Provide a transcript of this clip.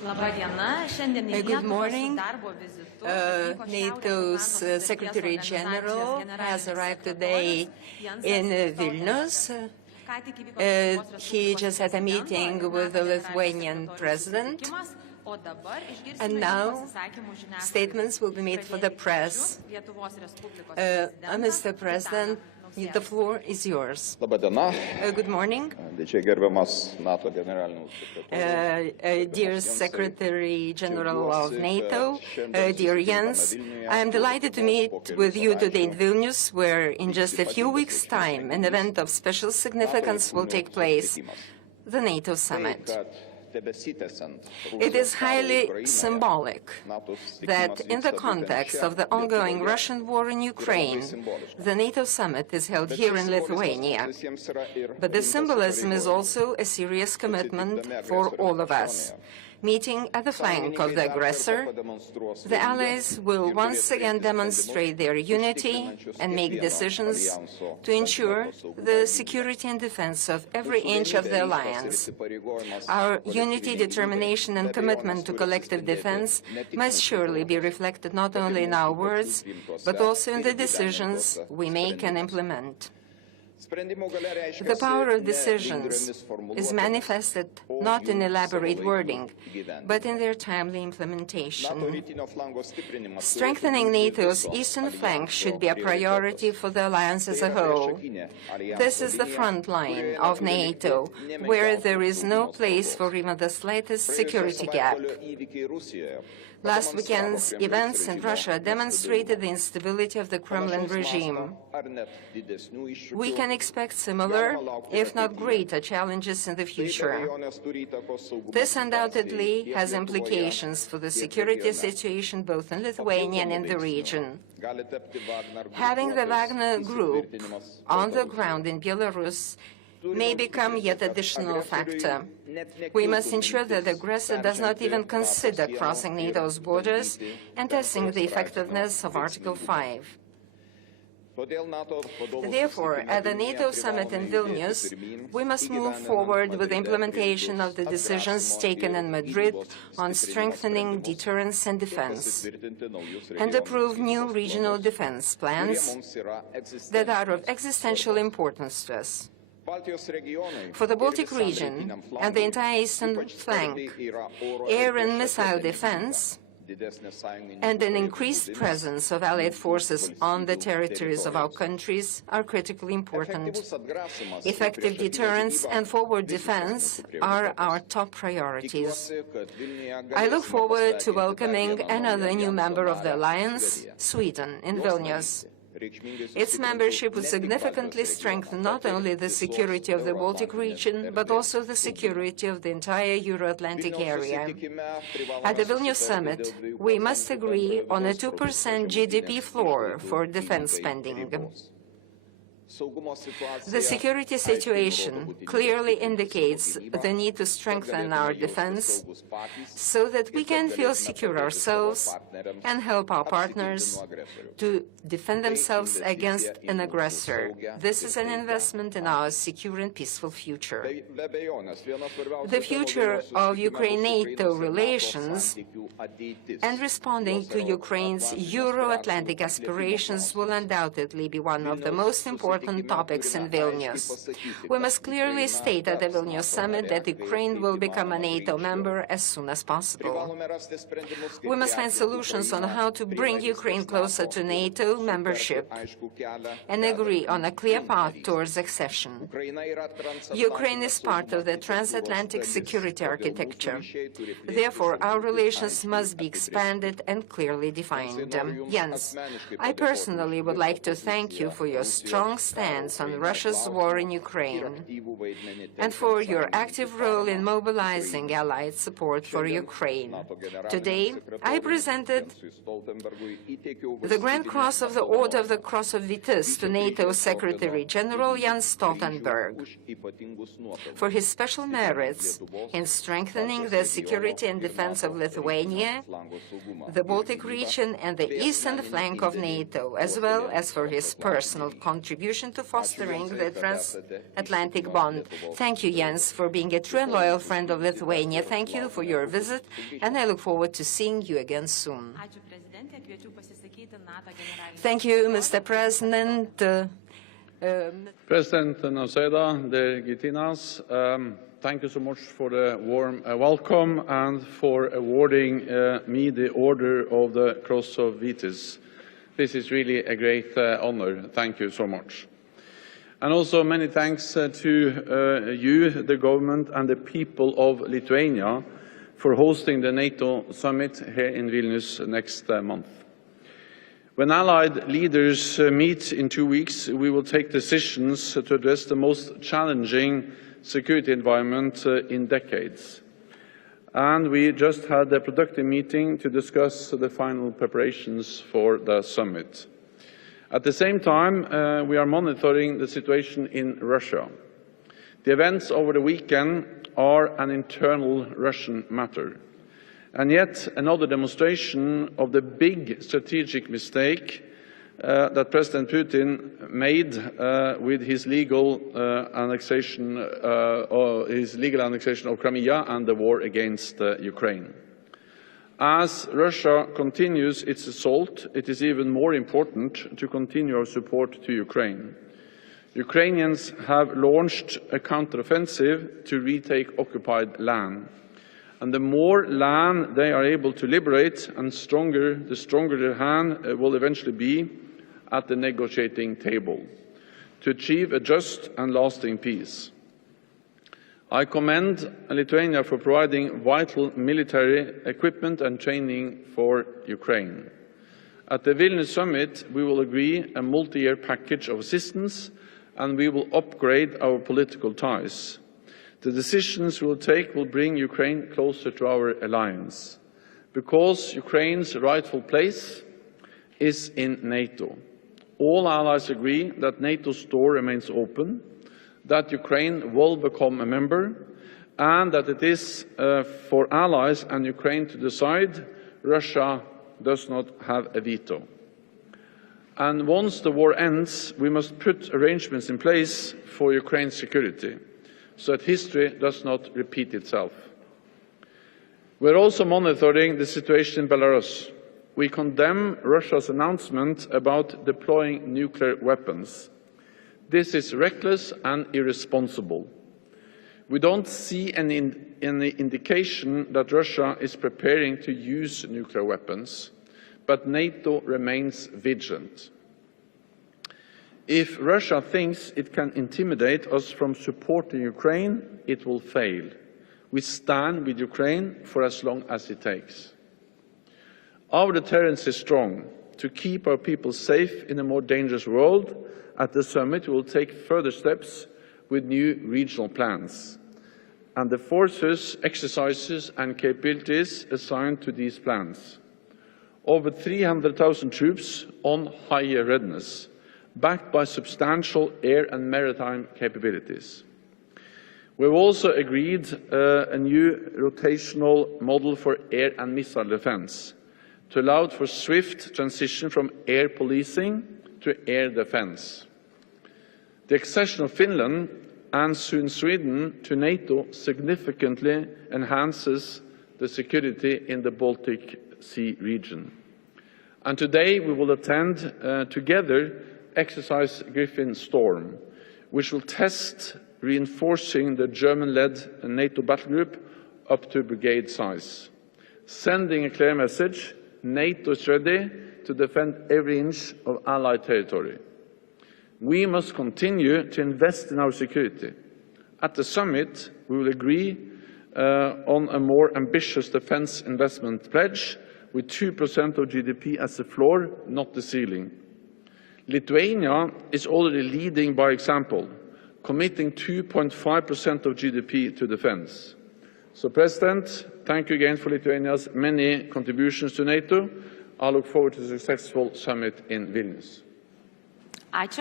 Good morning. NATO's Secretary General has arrived today in Vilnius. He just had a meeting with the Lithuanian president. And now statements will be made for the press. Mr. President, the floor is yours. Good morning. Dear Secretary General of NATO, dear Jens, I am delighted to meet with you today in Vilnius, where in just a few weeks' time an event of special significance will take place, the NATO summit. It is highly symbolic that in the context of the ongoing Russian war in Ukraine, the NATO summit is held here in Lithuania. But the symbolism is also a serious commitment for all of us. Meeting at the flank of the aggressor, the allies will once again demonstrate their unity and make decisions to ensure the security and defense of every inch of the alliance. Our unity, determination, and commitment to collective defense must surely be reflected not only in our words, but also in the decisions we make and implement. The power of decisions is manifested not in elaborate wording, but in their timely implementation. Strengthening NATO's eastern flank should be a priority for the alliance as a whole. This is the front line of NATO, where there is no place for even the slightest security gap. Last weekend's events in Russia demonstrated the instability of the Kremlin regime. We can expect similar, if not greater, challenges in the future. This undoubtedly has implications for the security situation both in Lithuania and in the region. Having the Wagner Group on the ground in Belarus may become yet additional factor. We must ensure that the aggressor does not even consider crossing NATO's borders and testing the effectiveness of Article 5. Therefore, at the NATO summit in Vilnius, we must move forward with the implementation of the decisions taken in Madrid on strengthening deterrence and defense, and approve new regional defense plans that are of existential importance to us. For the Baltic region and the entire eastern flank, air and missile defense and an increased presence of allied forces on the territories of our countries are critically important. Effective deterrence and forward defense are our top priorities. I look forward to welcoming another new member of the alliance, Sweden, in Vilnius. Its membership would significantly strengthen not only the security of the Baltic region, but also the security of the entire Euro-Atlantic area. At the Vilnius summit, we must agree on a 2% GDP floor for defense spending. The security situation clearly indicates the need to strengthen our defense so that we can feel secure ourselves and help our partners to defend themselves against an aggressor. This is an investment in our secure and peaceful future. The future of Ukraine-NATO relations and responding to Ukraine's Euro-Atlantic aspirations will undoubtedly be one of the most important topics in Vilnius. We must clearly state at the Vilnius summit that Ukraine will become a NATO member as soon as possible. We must find solutions on how to bring Ukraine closer to NATO membership and agree on a clear path towards accession. Ukraine is part of the transatlantic security architecture. Therefore, our relations must be expanded and clearly defined. Jens, I personally would like to thank you for your strong stance on Russia's war in Ukraine and for your active role in mobilizing allied support for Ukraine. Today, I presented the Grand Cross of the Order of the Cross of Vitus to NATO Secretary General Stoltenberg for his special merits in strengthening the security and defense of Lithuania, the Baltic region, and the eastern flank of NATO, as well as for his personal contribution contribution to fostering the transatlantic bond. Thank you, Jens, for being a true and loyal friend of Lithuania. Thank you for your visit, and I look forward to seeing you again soon. Thank you, Mr. President. President Nauseda, dear Gitinas, thank you so much for the warm welcome and for awarding me the Order of the Cross of Vitis. This is really a great honor. Thank you so much. And also many thanks to you, the government, and the people of Lithuania for hosting the NATO summit here in Vilnius next month. When Allied leaders meet in 2 weeks, we will take decisions to address the most challenging security environment in decades. And we just had a productive meeting to discuss the final preparations for the summit. At the same time, we are monitoring the situation in Russia. The events over the weekend are an internal Russian matter. And yet another demonstration of the big strategic mistake that President Putin made with his legal annexation of Crimea and the war against Ukraine. As Russia continues its assault, it is even more important to continue our support to Ukraine. Ukrainians have launched a counteroffensive to retake occupied land. And the more land they are able to liberate, and the stronger their hand will eventually be at the negotiating table to achieve a just and lasting peace. I commend Lithuania for providing vital military equipment and training for Ukraine. At the Vilnius summit, we will agree a multi-year package of assistance, and we will upgrade our political ties. The decisions we will take will bring Ukraine closer to our alliance, because Ukraine's rightful place is in NATO. All allies agree that NATO's door remains open, that Ukraine will become a member, and that it is for allies and Ukraine to decide. Russia does not have a veto. And once the war ends, we must put arrangements in place for Ukraine's security, so that history does not repeat itself. We are also monitoring the situation in Belarus. We condemn Russia's announcement about deploying nuclear weapons. This is reckless and irresponsible. We don't see any indication that Russia is preparing to use nuclear weapons, but NATO remains vigilant. If Russia thinks it can intimidate us from supporting Ukraine, it will fail. We stand with Ukraine for as long as it takes. Our deterrence is strong. To keep our people safe in a more dangerous world, at the summit we will take further steps with new regional plans, and the forces, exercises and capabilities assigned to these plans. Over 300,000 troops on higher readiness, backed by substantial air and maritime capabilities. We have also agreed a new rotational model for air and missile defense to allow for swift transition from air policing to air defense. The accession of Finland and soon Sweden to NATO significantly enhances the security in the Baltic Sea region. And today we will attend together exercise Griffin Storm, which will test reinforcing the German-led NATO battle group up to brigade size, sending a clear message: NATO is ready to defend every inch of Allied territory. We must continue to invest in our security. At the summit, we will agree on a more ambitious defense investment pledge with 2% of GDP as the floor, not the ceiling. Lithuania is already leading by example, committing 2.5% of GDP to defense. So, President, thank you again for Lithuania's many contributions to NATO. I look forward to a successful summit in Vilnius. Thank